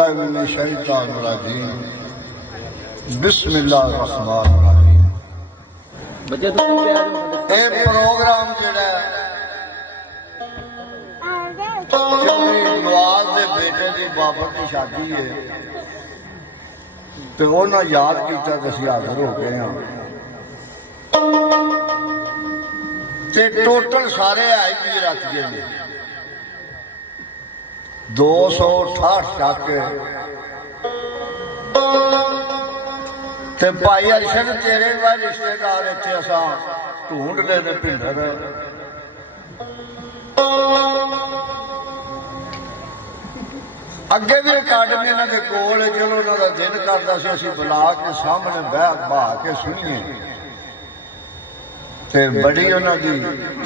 बिल्लाहि मिनश शैतानिर रजीम बिस्मिल्लाहिर्रहमानिर्रहीम। ये प्रोग्राम जिहड़ा चौधरी नवाज के बेटे की बाबर की शादी है तो उन्हें याद किया तो असीं हाजिर हो गए हाँ। टोटल सारे आई पी रख गए ने 268 चाके ते भाई अरशद तेरे वा रिश्तेदार इत्थे असां ढूंढ ले भिंडर अगे भी अकाडमी इन्हां दे कोल है। चलो उन्हां दा दिल करदा सी असीं बुला के सामने बहा के सुनीए ते बड़ी उन्हां दी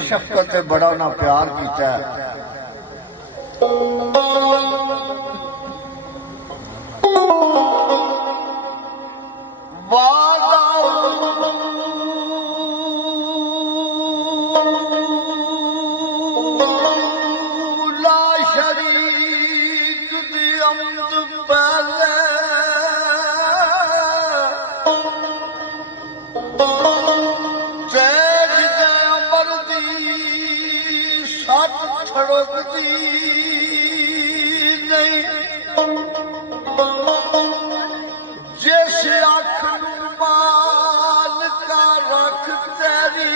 शफकत ते बड़ा उन्हां प्यार कीता है। जिस अख मान का रख तेरी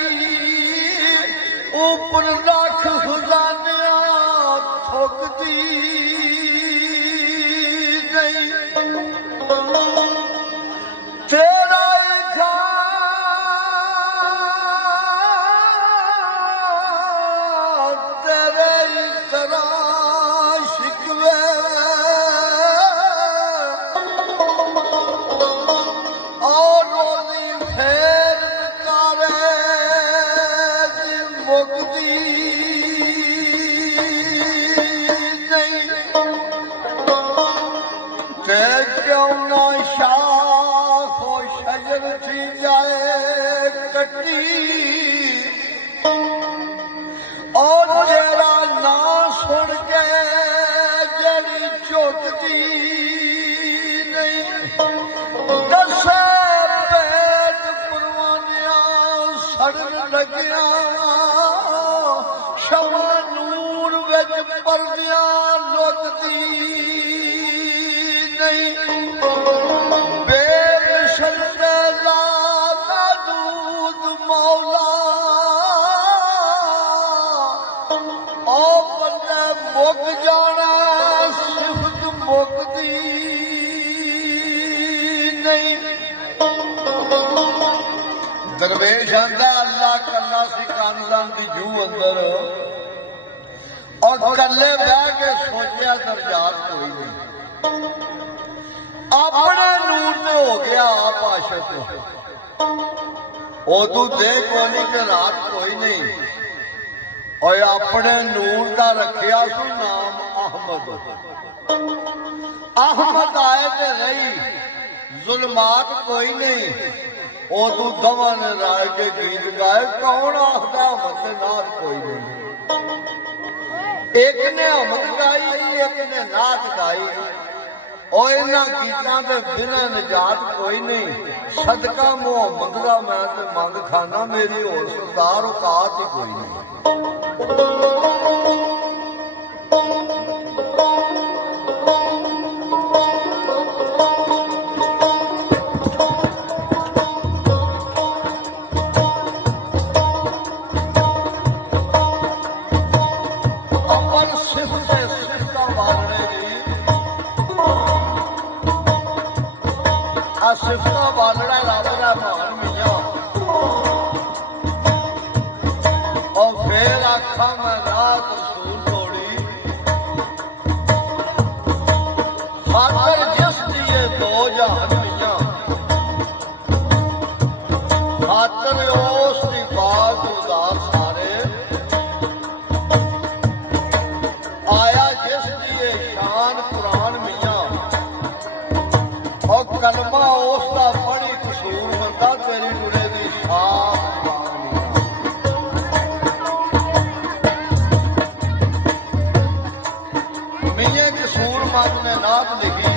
ऊपर रख खुदाने थुकती नहीं तेरा क्यों ना शाख शजर थी जाए कटी और तेरा ना सुन के जड़ी चुकती नहीं दसे पेट परवानिया सड़न लगिया शमा नूर विच परदिया लुकती मुक जाना सिफत मुकती नहीं। दरवेश आंदा अल्लाह कला सी कानदान दी जू अंदर और कले बह के सोचा दरजात कोई नहीं अपने नूर में हो गया आप आशिक उदू दे कोनी ते रात कोई नहीं और अपने नूर का रखिया सु नाम अहमद अहमद आए ते रही जुल्मात कोई नहीं उदू दवा ने राय के गीत गाए कौन आखदा अहमद के नाथ कोई नहीं एक ने अहमद गाई एक ने नाथ गाई और इन्हां गीतां दे बिना निजात कोई नहीं सदका मुहम्मद दा मैं ते मंग खाना मेरी होर सरदार औकात ही कोई नहीं। सिफता वालड़ा रब का मान मिया और फिर आखा मैं रात रसूल तोड़ी खातर जिस दिए दो जहान मिया खातर उस दी बात उदार सारे आया जिस दिए शान कुरान मिया और कलमा उसका बड़ी कसूर बंदा तेरी गुरे की शान मिये कसूर मत ने नात लिखी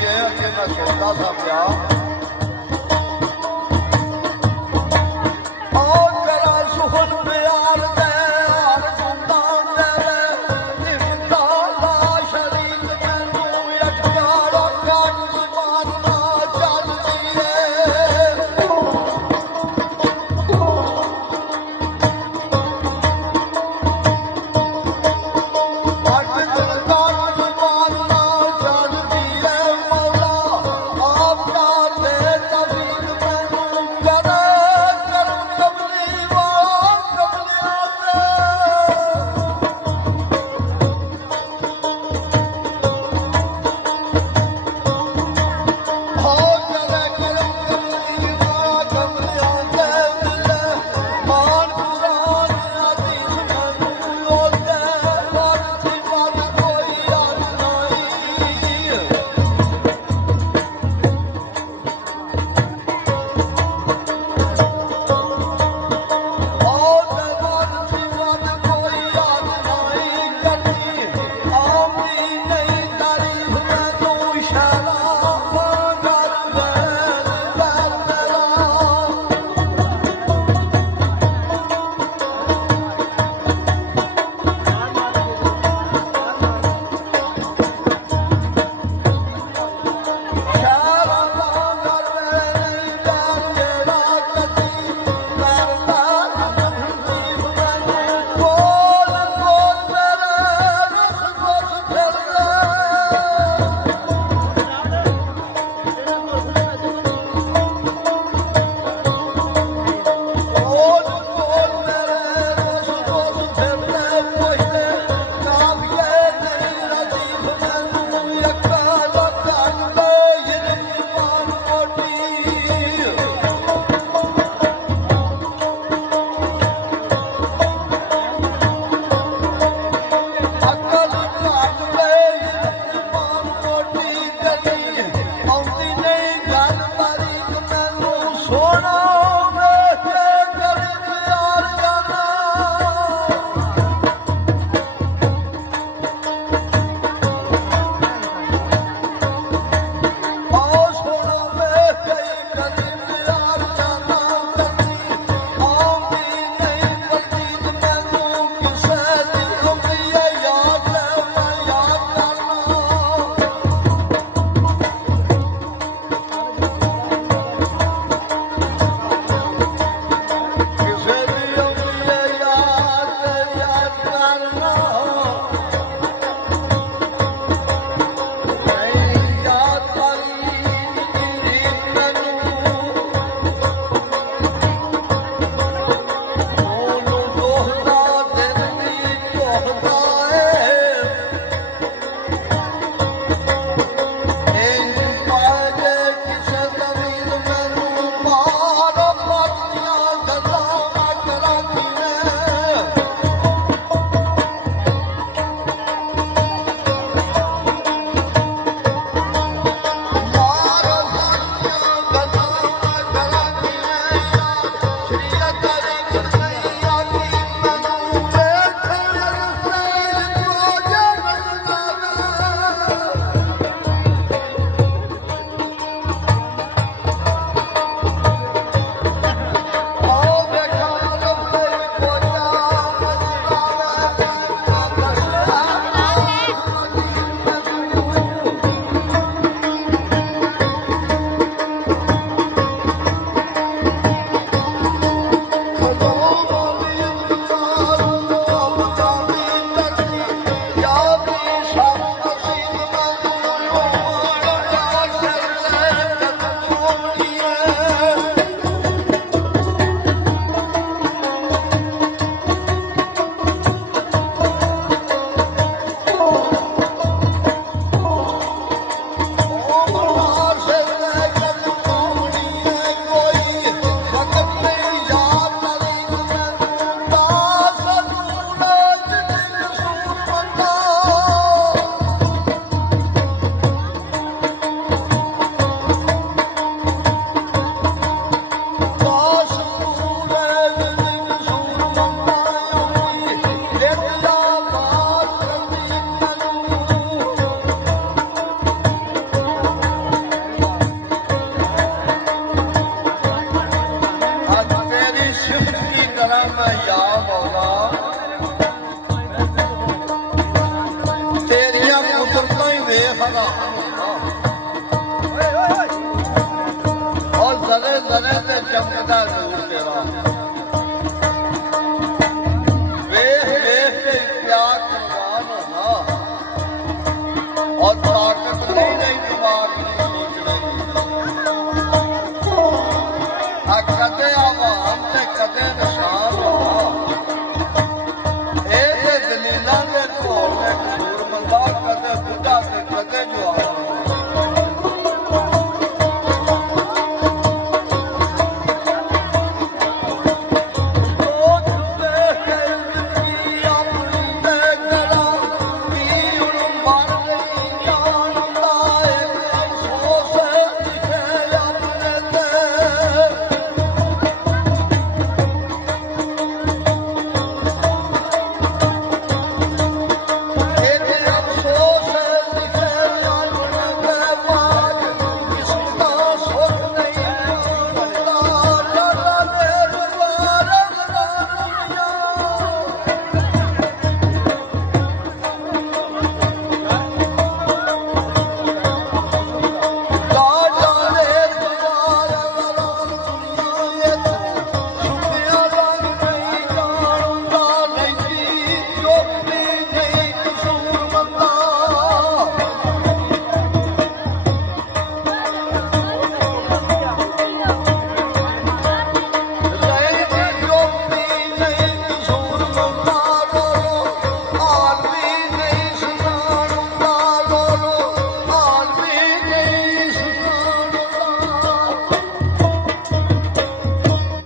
ਚਮਕਦਾ ਨੂਰ